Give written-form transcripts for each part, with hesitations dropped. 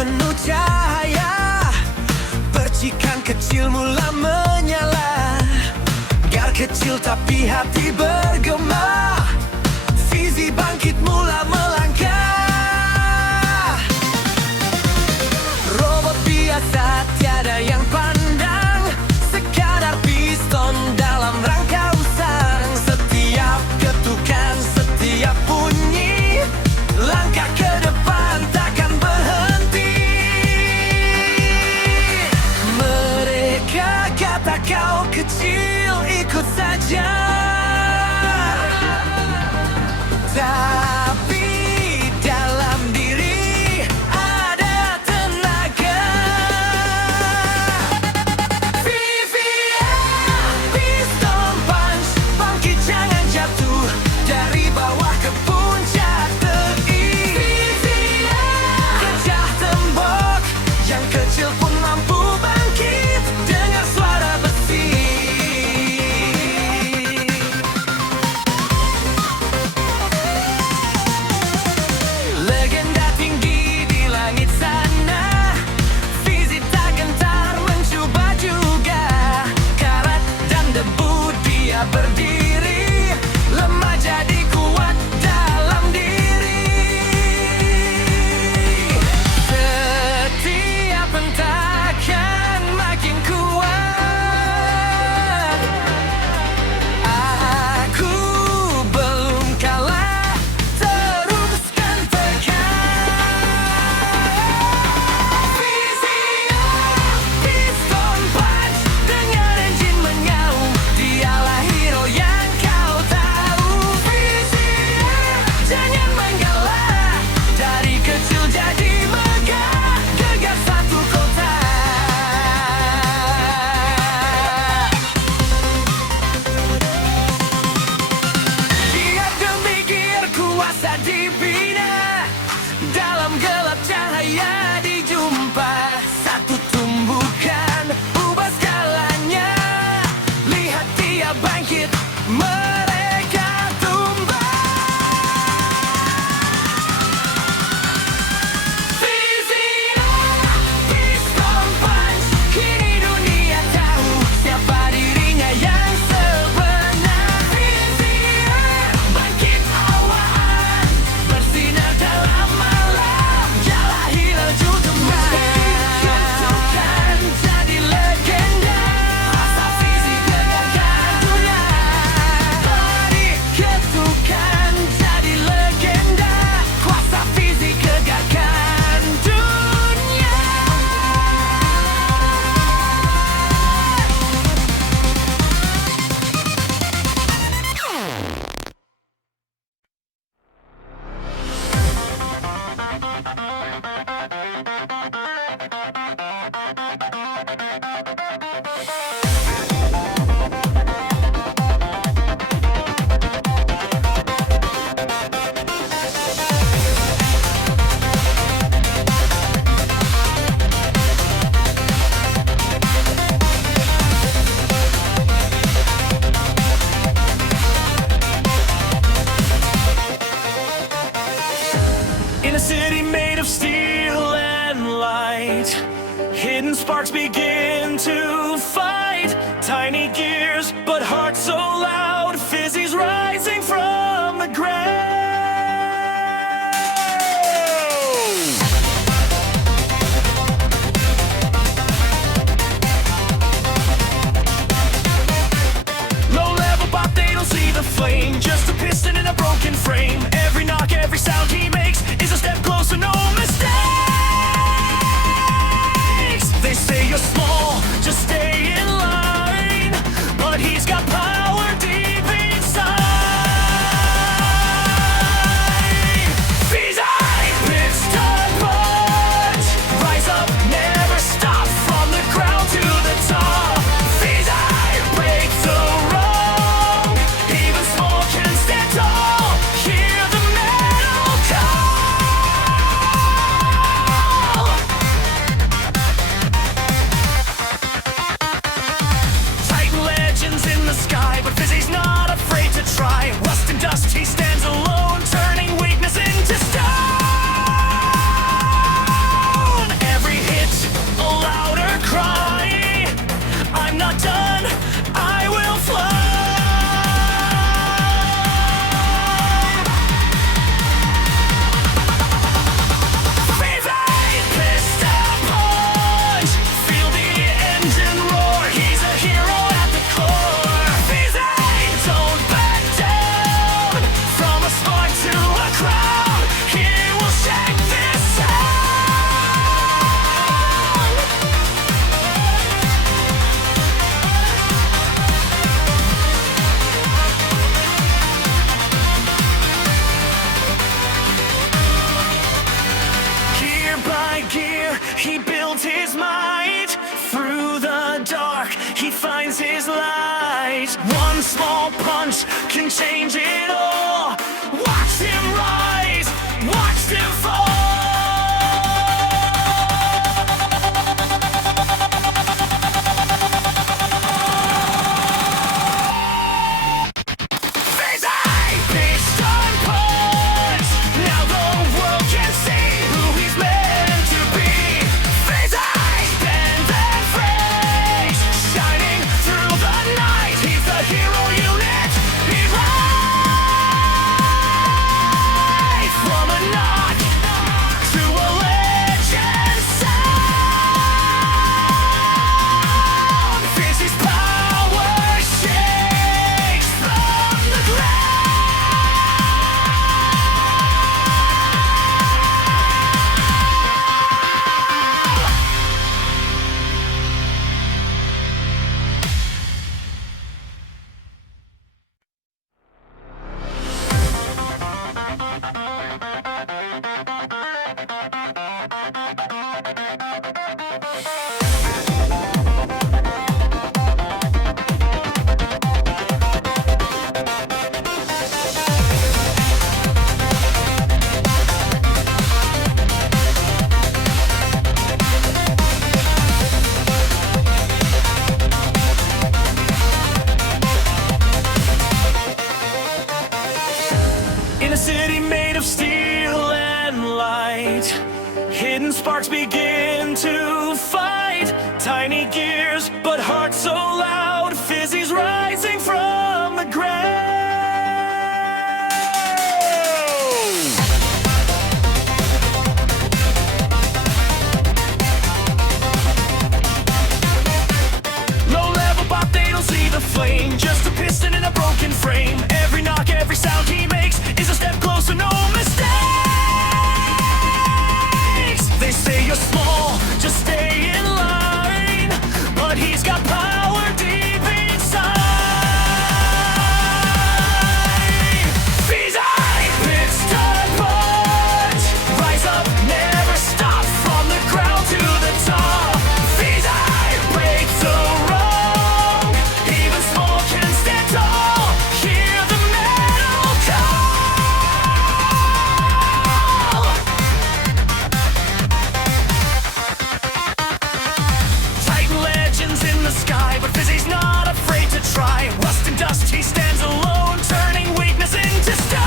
penuh cahaya, percikan kecil mula menyala. Gar kecil tapi hati bergema, Fizi bangkit mula melangkah. Robot biasa tiada yang pandang, sekadar piston dalam rangka usang. Setiap ketukan, setiap bunyi, langkah ke depan takkan berhenti. Mereka kata kau kecil, ikut saja. Tapi dalam diri ada tenaga. VVL Piston Punch, bangkit jangan jatuh dari bawah ke puncak tertinggi. Pecah tembok, yang kecil pun mampu bangkit dengar suara besi. Legenda tinggi di langit sana, Fizi tak gentar mencoba juga. Karat dan debu dia berdiri, lemah jadi kuat dalam diri. Setiap hentakan makin kuat. Aku belum kalah, teruskan tekan. VCL Piston Punch, dengar enjin menyaung, dialah hero yang kau tahu. VCL jangan menggalah, dari kecil jadi megah, gegar satu kota. Giat demi gear kuasa dibina, dalam gelap cahaya dijumpa. Satu tumbukan, ubah skalanya, lihat dia bangkit, mereka tumbang. VCL Piston Punch, kini dunia tahu siapa dirinya yang sebenar. VCL bangkit awan, bersinar dalam malam, jalahi laju demam. Ketukan jadi legenda, rasa Fizi gegarkan dunia. Tadi ketukan jadi legenda, kuasa Fizi gegarkan dunia. In a city made of steel and light, hidden sparks begin to fight. Tiny gears, but hearts so loud, Fizi's rising from the ground. Low level pop, they don't see the flame, just a piston in a broken frame. Every knock, every sound he makes is a step closer, no mistakes. They say you're small, just stay he builds his might. Through the dark, he finds his light. One small punch can change it all. Watch him rise, watch him fall. In a city made of steel and light, hidden sparks begin to fight. Tiny gears, but hearts so loud, fizzy's rising from the ground. Low level bop, they don't see the flame, just a piston in a broken frame. Every knock, every sound he makes is a step closer, no mistakes. They say you're small, just stay in line, but he's got power deep inside. Fizzy, piston punch, rise up, never stop, from the ground to the top. Fizzy, breaks the wrong, even small can stand tall. Hear the metal call. Titan legends in the sky, but Fizzy's not afraid to try. Rust and dust, he stands alone, turning weakness into stone.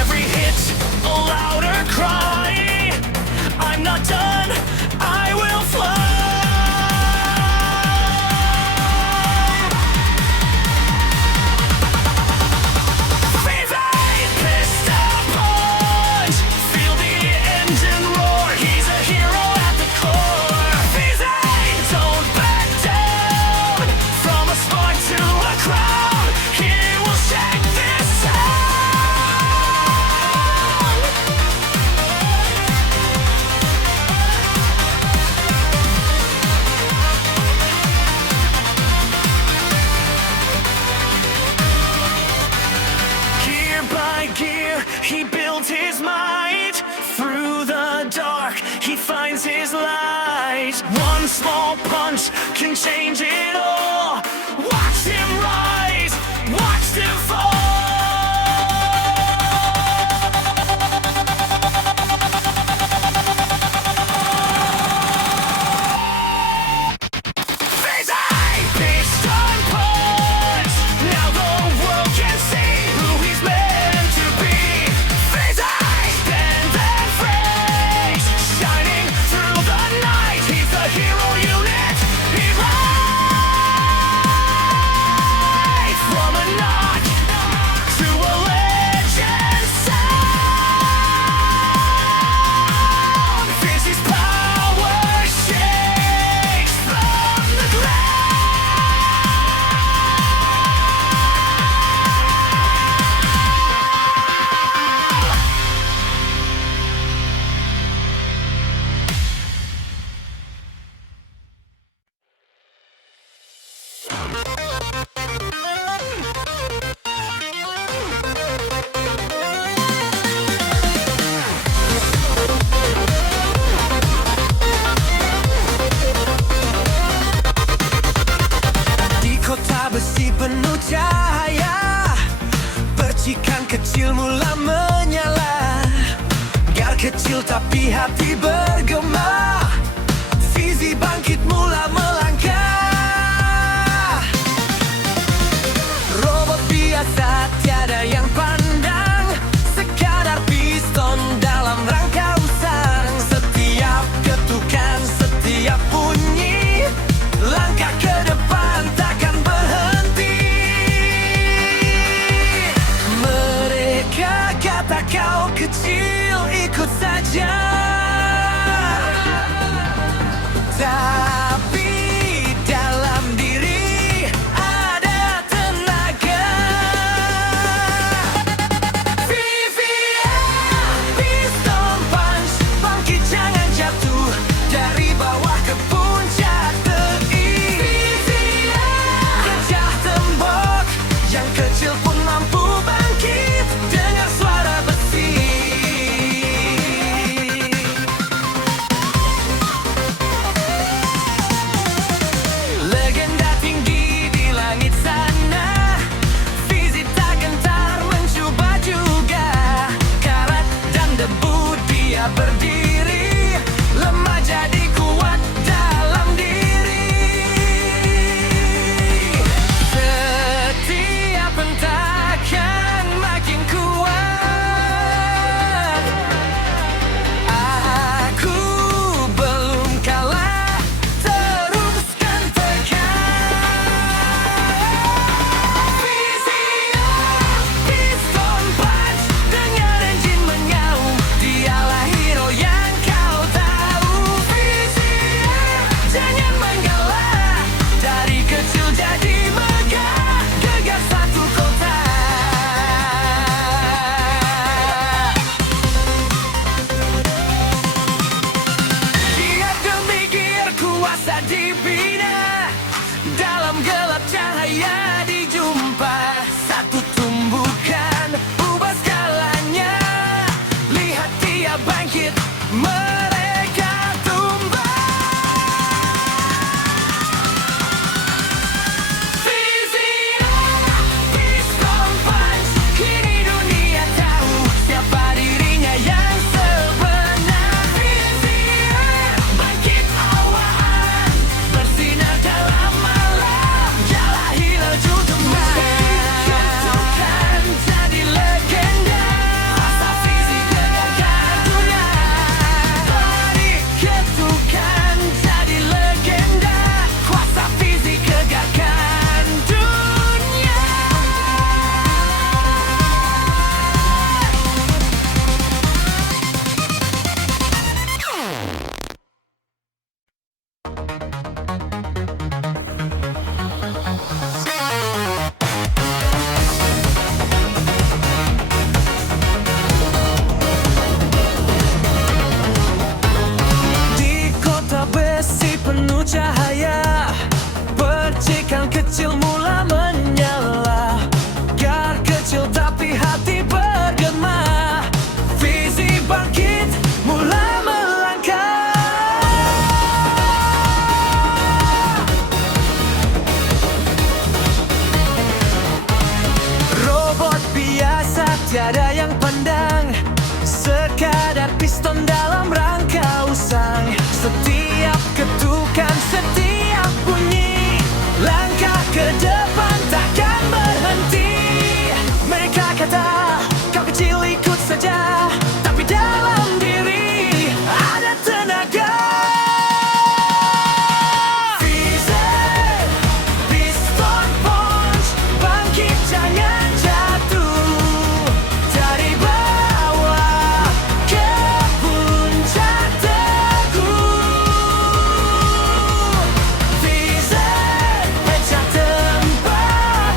Every hit, a louder cry. I'm not done, I will fly. Fizzy, piston punch, feel the engine roar. He's a hero at the core. Fizzy, don't back down, from a spark to a crowd. He will shake this town. Gear by gear, he builds his might. Through the dark, he finds his light. One small punch can change it all. Watch him rise, watch him fall. Fizzy, piston punch, now the world can see who he's meant to be. Fizzy, stand and fresh, shining through the night. He's the hero unit, he rides. kecil mula menyala, gar kecil tapi hati bergema. Visi bangkit mula melangkah. Robot biasa tiada yang pandang, sekadar piston dalam rangka usang. Setiap ketukan, setiap bunyi, langkah ke depan takkan berhenti. Mereka kata kau kecil, ikut saja. Tapi dalam diri ada tenaga. VVA, piston punch, bangkit jangan jatuh dari bawah ke puncak TI. VVA, kejar tembok, yang kecil pun mampu bangkit dengar suara besi. Legenda tinggi di langit sana, Visi tak gentar mencoba juga. Karat dan debu dia berdiri, lemah jadi kuat dalam diri. Setiap hentakan makin kuat. Aku belum kalah, teruskan tekan. Visia, piston punch, dengar enjin menyaung, dialah hero yang kau tahu. Visia, jangan menggalah, dari kecil jadi megah, gegar satu kota. Giat demi gear kuasa dibina, dalam gelap cahaya dijumpa. Satu tumbukan, ubah skalanya, lihat dia bangkit, mereka tumbang. Visia, piston punch, kini dunia tahu siapa dirinya yang sebenar. Visia, bangkit awaan, bersinar dalam malam, jalan hilau judeman. Ketukan jadi legenda, rasa Visi gegarkan dunia. Dari ketukan jadi legenda, kuasa Visi gegarkan dunia. Di kota besi penuh cahaya, percikan kecil mula menyala, gar kecil tapi hati bergema. Visi bangkit mula melangkah. Robot biasa tiada yang pandang, sekadar piston dalam rangka usang. Setiap ketukan, setiap bunyi, langkah ke depan takkan berhenti. Mereka kata kau kecil ikut saja, tapi dalam diri ada tenaga. Visi, piston punch, bangkit jangan jatuh dari bawah ke puncak teguh. Visi, kejar tembok,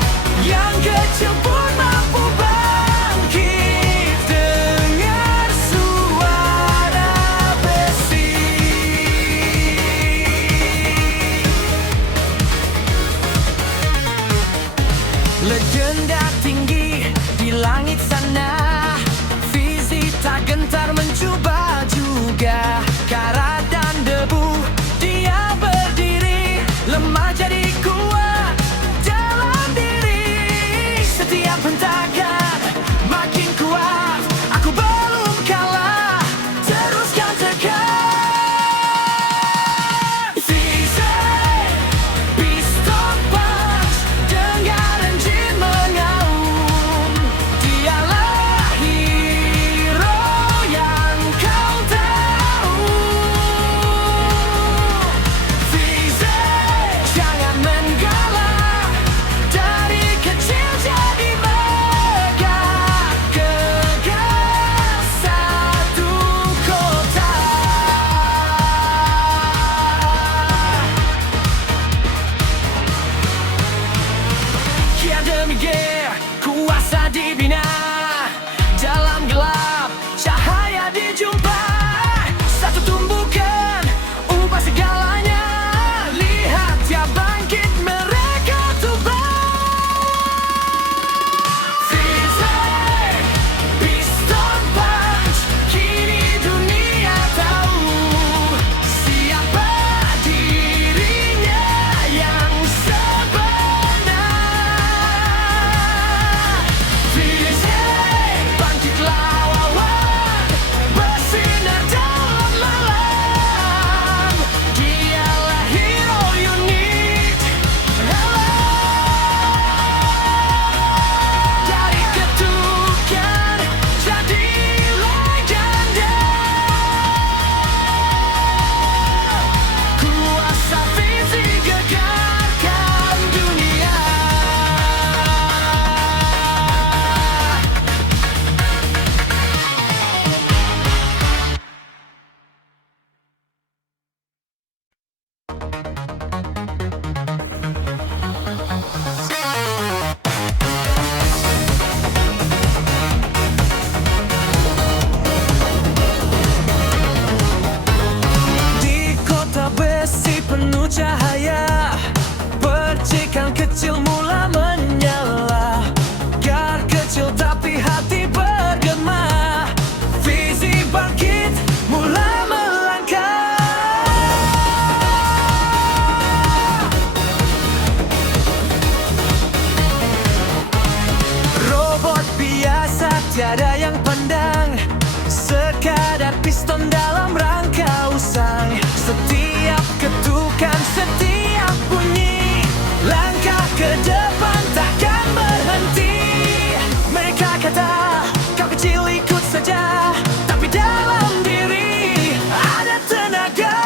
tiada yang pandang, sekadar piston dalam rangka usang. Setiap ketukan, setiap bunyi, langkah ke depan takkan berhenti. Mereka kata kau kecil ikut saja, tapi dalam diri ada tenaga.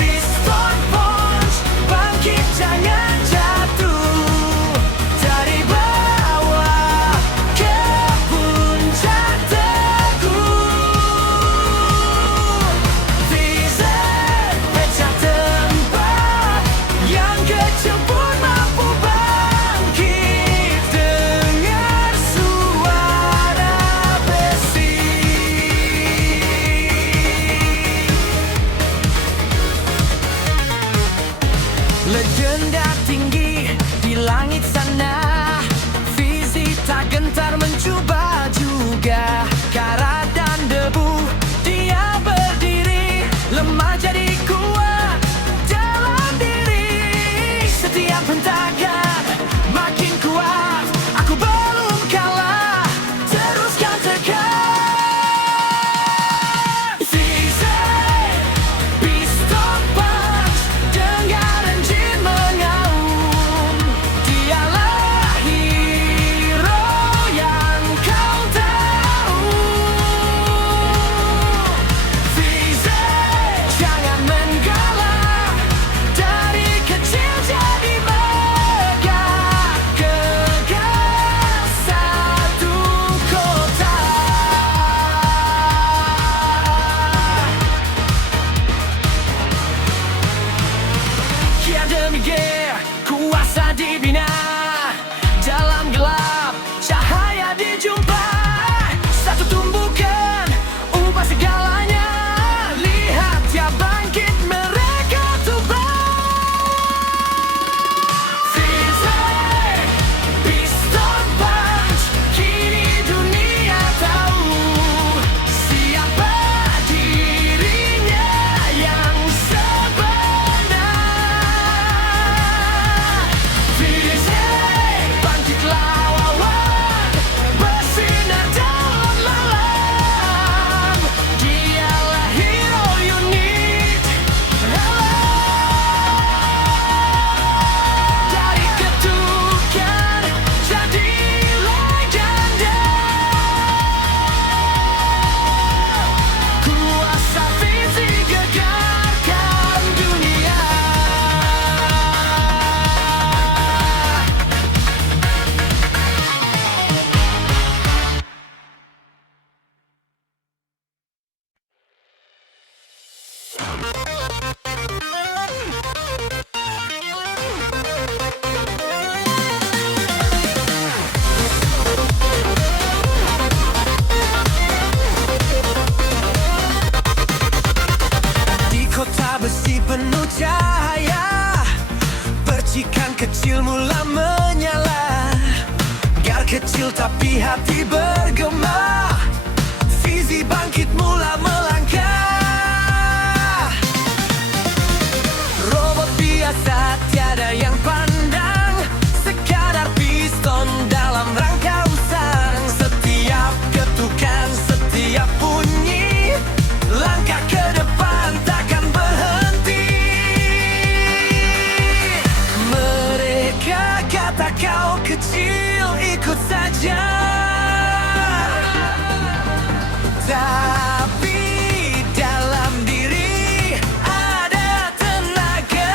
Piston punch, bangkit jangan jatuh dari bawah ke puncak teguh. Pecah tempat yang kecil pun mampu bangkit dengar suara besi. Legenda tinggi di langit sana, Fizi tak gentar mencoba juga. Karat dan debu dia berdiri, lemah jadi kuat dalam diri. Setiap hentakan makin kuat, aku belum kalah, teruskan tekan. Piston punch, dengar enjin mengaum. Dialah hero yang kau tahu. Jangan menggalak, dari kecil jadi megah, gegap satu kota. Gear demi gear, kuasa dibina. Dalam gelap, cahaya dijumpai. Satu tumbukan, ubah segalanya. Lihat tiap bangkit mereka tumbang. Piston punch, kini dunia tahu siapa dirinya yang sebenar. Bangkitlah wawan, bersinar dalam malam. Dialah hero unit dari ketukan jadi legenda. Kuasa Fizi gegarkan dunia. Di kota besi penuh cahaya, percikan kecil mula menyala. Gar kecil tapi hati bergema, Fizi bangkit mula melangkah. Robot biasa tiada yang pandang, sekadar piston dalam rangka usang. Setiap ketukan, setiap bunyi, langkah ke depan takkan berhenti. Mereka kata kau kecil ikut saja, tapi dalam diri ada tenaga.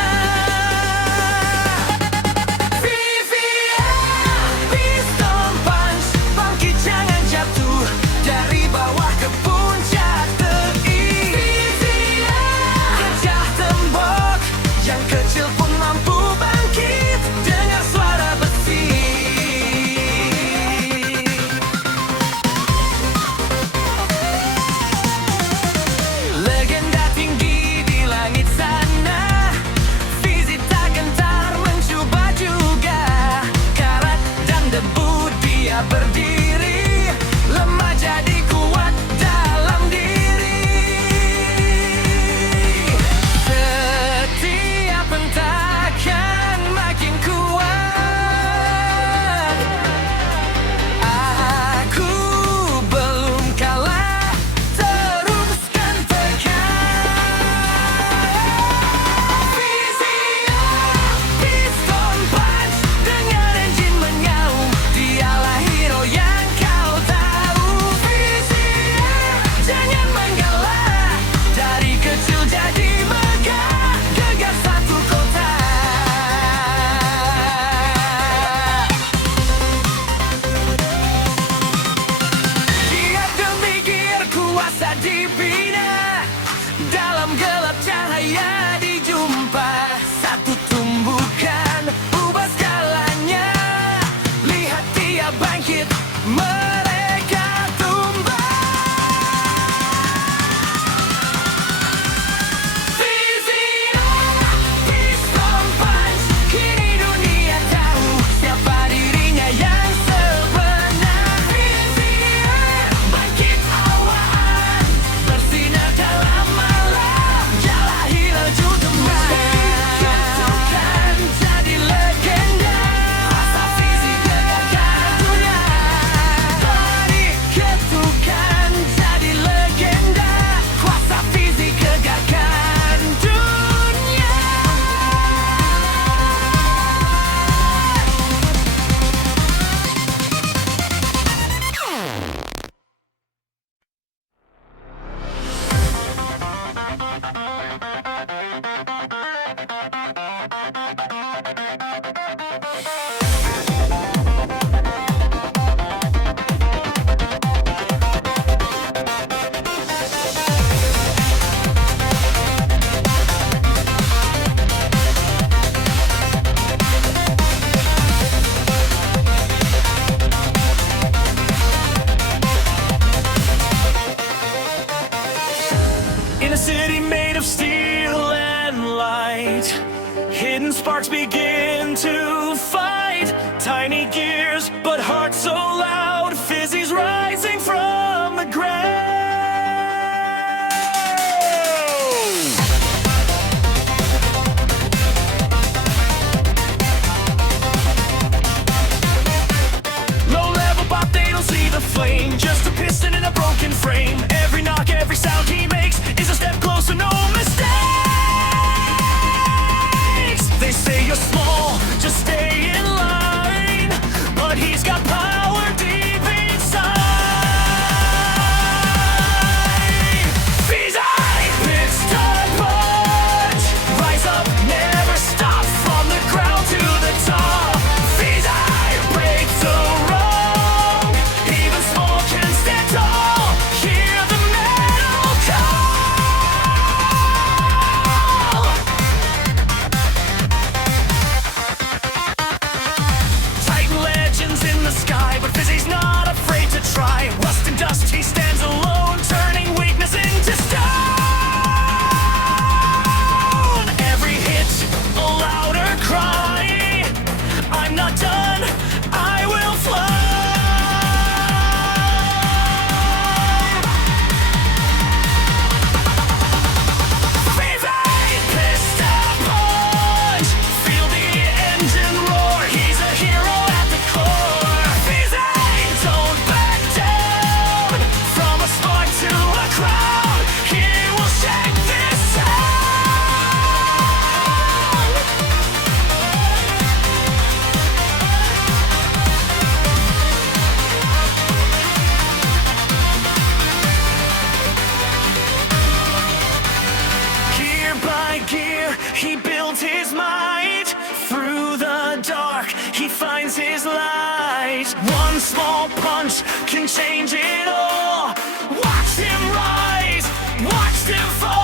Piston punch, bangkit jangan jatuh dari bawah ke puncak teguh. Pecah tembok yang kecil pun mampu bangkit dengar suara besi. gears, but heart so loud, Fizzy's rising from the ground. Low level bop, they don't see the flame, just a piston in a broken frame. Every knock, every sound he makes is a step closer, no mistakes. They say you're small, just stay in line, but he's got power deep inside. Fizzy, piston punch, rise up, never stop, from the ground to the top. Fizzy, break the wrong, even small can stand tall. Hear the metal call. Titan legends in the sky, but Fizzy's not afraid to try. Rust and dust, he stands alone, turning weakness into stone. Every hit, a louder cry. I'm not done, I will fly. Fizzy, piston punch, feel the engine roar. He's a hero at the core. Fizzy, don't back down, from a spark to a crowd. He will shake this town. Gear by gear, he builds his might. Through the dark, he finds his light. One small punch can change it all. Watch him rise, watch him fall.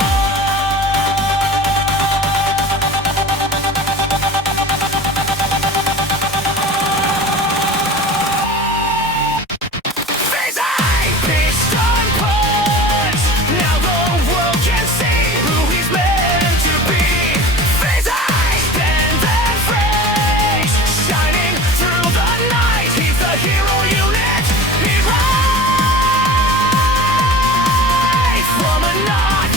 Fizzy, piston punch, now the world can see who he's meant to be. Fizzy, stand and fresh, shining through the night. He's the hero unit, he rides from a knock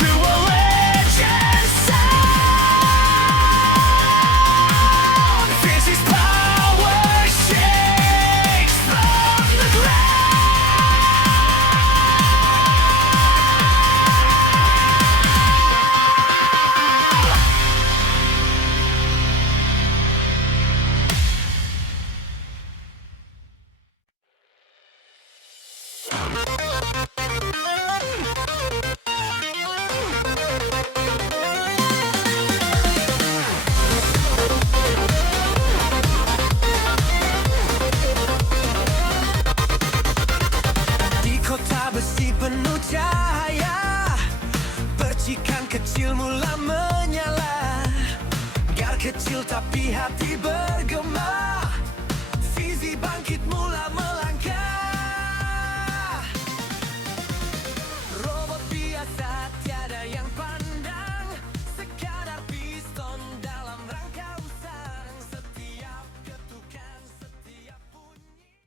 to a legend sound. Fizzy's power shakes from the ground. Di kota besi penuh cahaya, percikan kecil mula menyala. Gar kecil tapi hati bergema, Fizzy bangkit mula melangkah. Robot biasa tiada yang pandang, sekadar piston dalam rangka usang. Setiap ketukan, setiap bunyi.